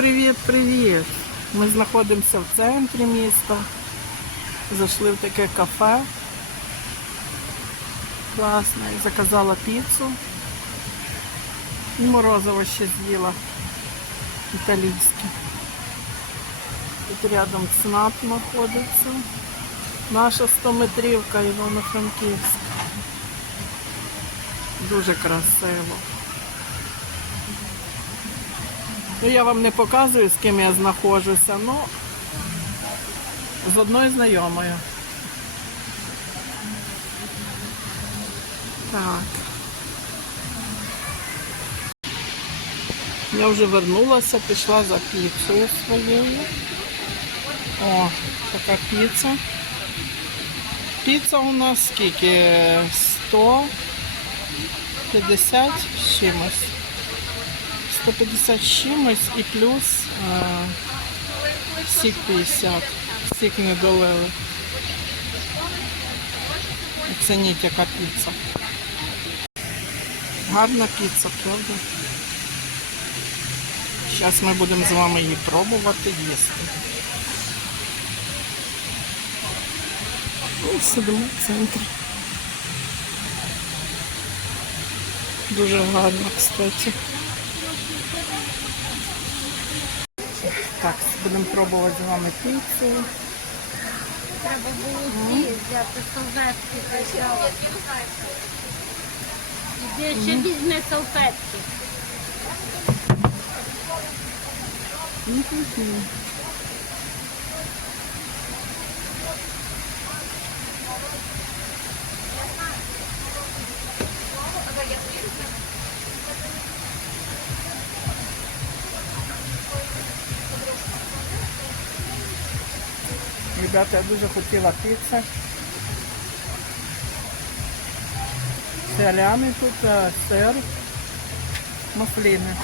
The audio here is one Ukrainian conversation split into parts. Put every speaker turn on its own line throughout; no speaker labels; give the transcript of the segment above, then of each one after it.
привіт, привіт! Ми знаходимося в центрі міста. Зайшли в таке кафе. Класне. Заказала піцу. І морозиво ще з'їла. Італійське. Тут рядом ЦНАП знаходиться. Наша 100-метрівка Івано-Франківська. Дуже красиво. Ну, я вам не показую, з ким я знаходжуся, ну з одною знайомою. Так. Я вже вернулася, пішла за піцею своєю. О, така піца. Піца у нас скільки? 150 з чимось. 150 з чимось і плюс сік 50. Сік не долили. Оцініть, яка піца. Гарна піца, правда? Зараз ми будемо з вами її пробувати їсти. Ось сидимо в центрі. Дуже гарно, кстати. Так, будемо пробувати з вами піцу.
Треба було взяти салфетки взяла. Іди ще візьме салфетки.
Мгм. Ребята, я дуже хотіла піци. Селями тут, а, сир, мафліни.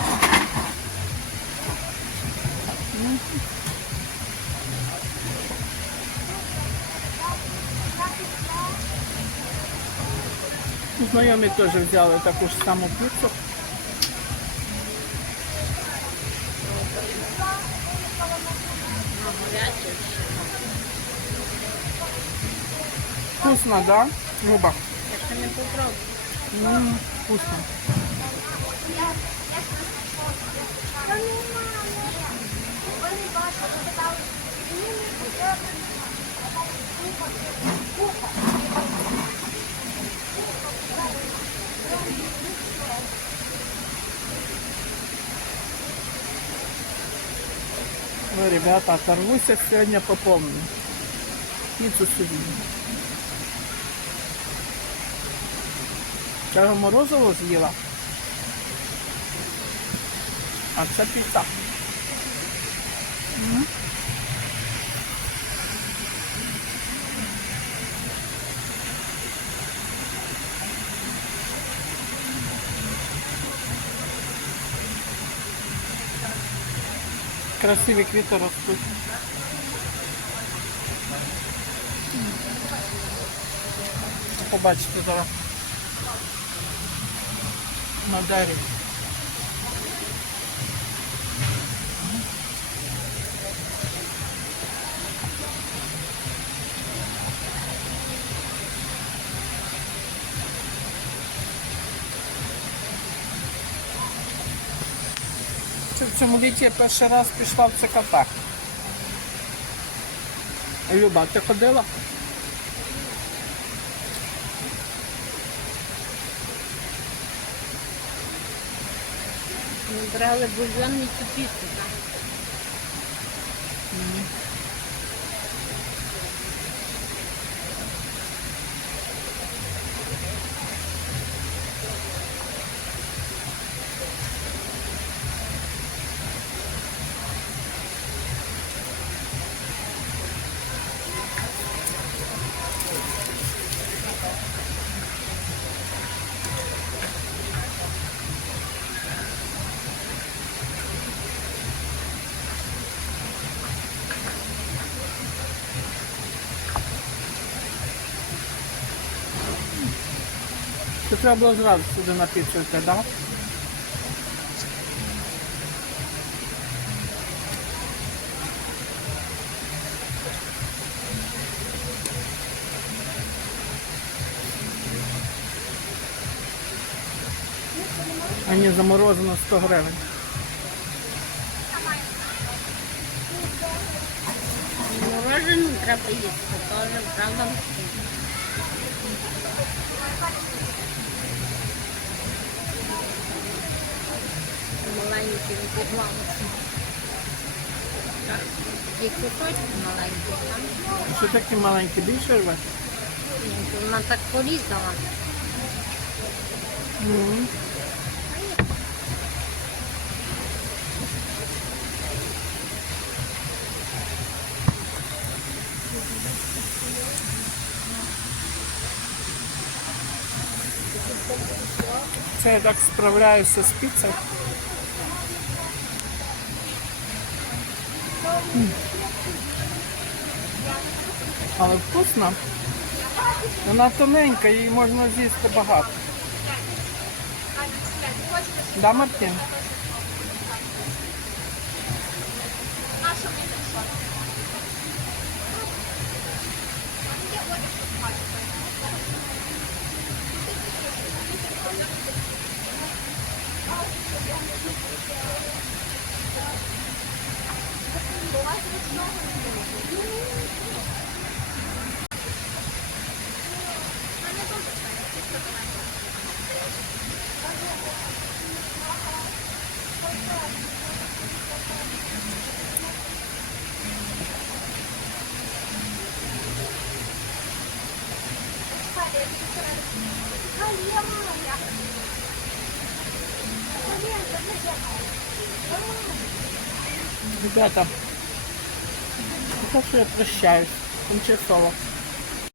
Знайомі теж взяли таку ж саму піцу. Вкусно, да? Люба?
Я.
М, Вкусно. Ой, ребята, оторвуся сегодня по полной. Пиццу собі. Цього морозиво з'їла. А це піца. М. Красиві квіти ростуть. Побачите зараз. На дереві. Це в цьому літі я перший раз пішла в кафе. Люба, ти ходила?
Ми брали бульйон і цю піцу. так?
Це треба було зразу сюди напічувати, так? Да? А ні, заморожено 100 гривень.
Мороженое треба їсти, тоже правда. Маленький поклалися. Такі кусочки маленькі, там.
Що такі маленькі, більше рве?
Вона так порізала.
Мгм. Це я так справляюся з піцею. Але вкусно. Вона тоненька, її можна з'їсти багато. Да, Мартин? Ребята, пока що я прощаюсь. Тимчасово.